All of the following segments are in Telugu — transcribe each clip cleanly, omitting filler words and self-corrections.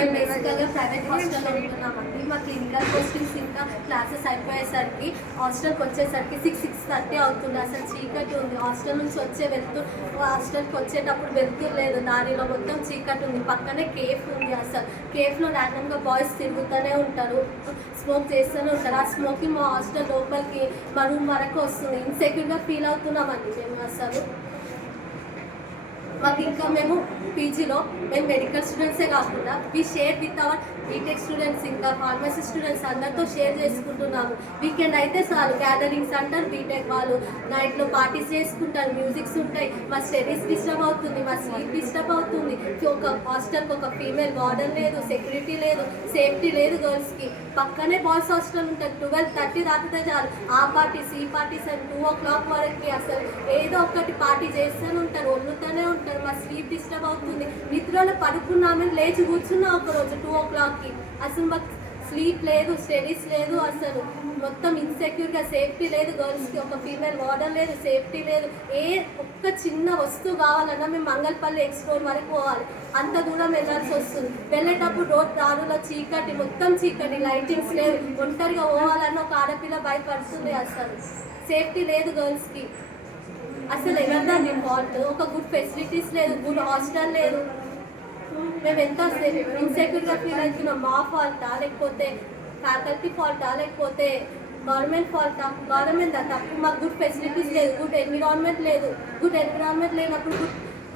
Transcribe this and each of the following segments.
మేము బేసికల్గా ప్రైవేట్ హాస్టల్లో ఉంటున్నామండి. మా క్లినికల్ పోస్టింగ్స్ ఇంకా క్లాసెస్ అయిపోయేసరికి హాస్టల్కి వచ్చేసరికి 6-6:30 అవుతుంది. అసలు చీకటి ఉంది. హాస్టల్ నుంచి హాస్టల్కి వచ్చేటప్పుడు వెళ్తురు లేదు, దారిలో మొత్తం చీకటి ఉంది. పక్కనే కేఫ్ ఉంది. అసలు కేఫ్లో ర్యాండమ్గా బాయ్స్ తిరుగుతూనే ఉంటారు, స్మోక్ చేస్తూనే ఉంటారు. ఆ స్మోక్కి మా హాస్టల్ లోపలికి మా రూమ్ వరకు వస్తుంది. ఇన్సెక్యూర్గా ఫీల్ అవుతున్నామండి మేము. అసలు మాకు ఇంకా మేము పీజీలో మేము మెడికల్ స్టూడెంట్సే కాకుండా we share with our BTech students ఇంకా ఫార్మసీ స్టూడెంట్స్ అందరితో షేర్ చేసుకుంటున్నాము. వీకెండ్ అయితే చాలు గ్యాదరింగ్స్ అంటారు. బీటెక్ వాళ్ళు నైట్లో పార్టీస్ చేసుకుంటారు, మ్యూజిక్స్ ఉంటాయి. మా స్టడీస్ డిస్టర్బ్ అవుతుంది, మా స్లీప్ డిస్టర్బ్ అవుతుంది. ఒక హాస్టల్కి ఒక ఫీమేల్ వార్డెన్ లేదు, సెక్యూరిటీ లేదు, సేఫ్టీ లేదు గర్ల్స్కి. పక్కనే బాయ్స్ హాస్టల్ ఉంటుంది. 12:30 దాటితే చాలు ఆ పార్టీస్ ఈ పార్టీస్ అని 2 o'clock వరకు అసలు ఏదో ఒకటి పార్టీ చేస్తూనే ఉంటారు, వదులుతూనే ఉంటారు. మా స్లీప్ డిస్టర్బ్ అవుతుంది. నిద్రలో పడుకున్నామని లేచి కూర్చున్నా ఒకరోజు 2 o'clockకి. అసలు మాకు స్లీప్ లేదు, స్టడీస్ లేదు. అసలు మొత్తం ఇన్సెక్యూర్గా, సేఫ్టీ లేదు గర్ల్స్కి. ఒక ఫీమేల్ వార్డర్ లేదు, సేఫ్టీ లేదు. ఒక్క చిన్న వస్తువు కావాలన్నా మేము మంగళపల్లి ఎక్స్ప్లోర్ వరకు పోవాలి. అంత దూరం వెళ్ళాల్సి వస్తుంది. వెళ్ళేటప్పుడు దారులో చీకటి, మొత్తం చీకటి, లైటింగ్స్ లేవు. ఒంటరిగా పోవాలన్న ఒక ఆడపిల్ల భయపడుతుంది. అసలు సేఫ్టీ లేదు గర్ల్స్కి. అసలు ఎవరిదాన్ని ఫాల్ట్? ఒక గుడ్ ఫెసిలిటీస్ లేదు, గుడ్ హాస్టల్ లేదు. మేము ఎంత ఇన్సెక్యూర్గా ఫీల్ అవుతున్నాం. మా ఫాల్టా లేకపోతే ఫ్యాకల్టీ ఫాల్టా లేకపోతే గవర్నమెంట్ ఫాల్టా? గవర్నమెంట్ తప్పు. మాకు గుడ్ ఫెసిలిటీస్ లేదు, గుడ్ ఎన్విరాన్మెంట్ లేదు. గుడ్ ఎన్విరాన్మెంట్ లేనప్పుడు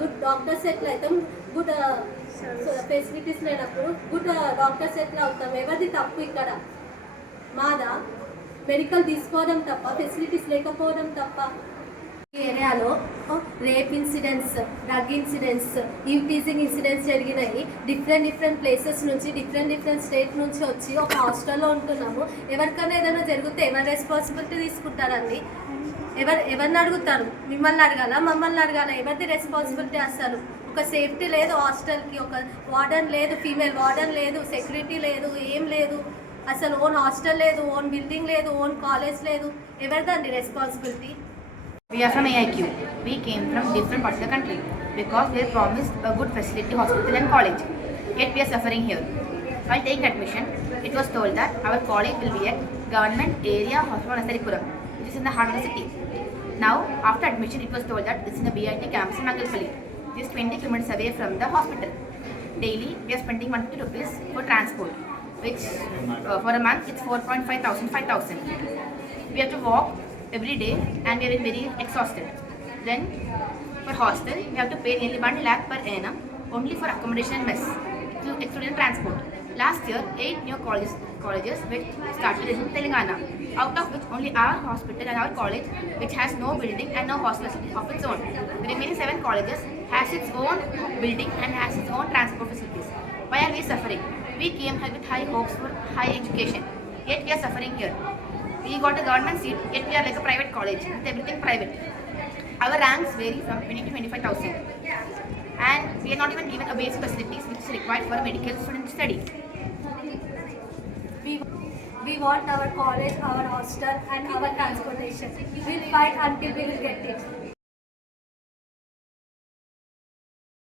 గుడ్ డాక్టర్స్ ఎట్లా అవుతాం? గుడ్ ఫెసిలిటీస్ లేనప్పుడు గుడ్ డాక్టర్స్ ఎట్లా అవుతాం? ఎవరిది తప్పు ఇక్కడ? మాదా? మెడికల్ తీసుకోవడం తప్ప, ఫెసిలిటీస్ లేకపోవడం తప్ప. ఈ ఏరియాలో rape incidents, drug incidents, teasing incidents జరిగినాయి. డిఫరెంట్ ప్లేసెస్ నుంచి, డిఫరెంట్ స్టేట్ నుంచి వచ్చి ఒక హాస్టల్లో ఉంటున్నాము. ఎవరికైనా ఏదైనా జరిగితే ఎవరు రెస్పాన్సిబిలిటీ తీసుకుంటారండి? ఎవరిని అడుగుతారు? మిమ్మల్ని అడగాల, మమ్మల్ని అడగాల? ఎవరిది రెస్పాన్సిబిలిటీ? అసలు ఒక సేఫ్టీ లేదు హాస్టల్కి, ఒక వార్డెన్ లేదు, ఫీమేల్ వార్డెన్ లేదు, సెక్యూరిటీ లేదు, ఏం లేదు. అసలు ఓన్ హాస్టల్ లేదు, ఓన్ బిల్డింగ్ లేదు, ఓన్ కాలేజ్ లేదు. ఎవరిదండి responsibility? We are from AIQ. We came from different parts of the country because we are promised a good facility, hospital and college. Yet we are suffering here. While taking admission, it was told that our college will be at Government Area Hospital Nasaripuram, which is in the heart of the city. Now, after admission, it was told that it's in the BIT campus in Mangalpalli, just 20 kilometers away from the hospital. Daily, we are spending 150 rupees for transport, which for a month it's 5,000. We have to walk every day and we are very exhausted. Then for hostel we have to pay nearly 1 lakh per annum only for accommodation and mess, excluding transport. Last year 8 new colleges which started in Telangana, out of which only our hospital and our college, which has no building and no hostel of its own. The remaining 7 colleges has its own building and has its own transport facilities. Why are we suffering? We came here with high hopes for high education, yet we are suffering here. We got a government seat, yet we are like a private college with everything private. Our ranks vary from 20 to 25,000, and we are not even given a basic facilities which is required for a medical student study. We want our college, our hostel and our transportation. We'll fight until we will get it.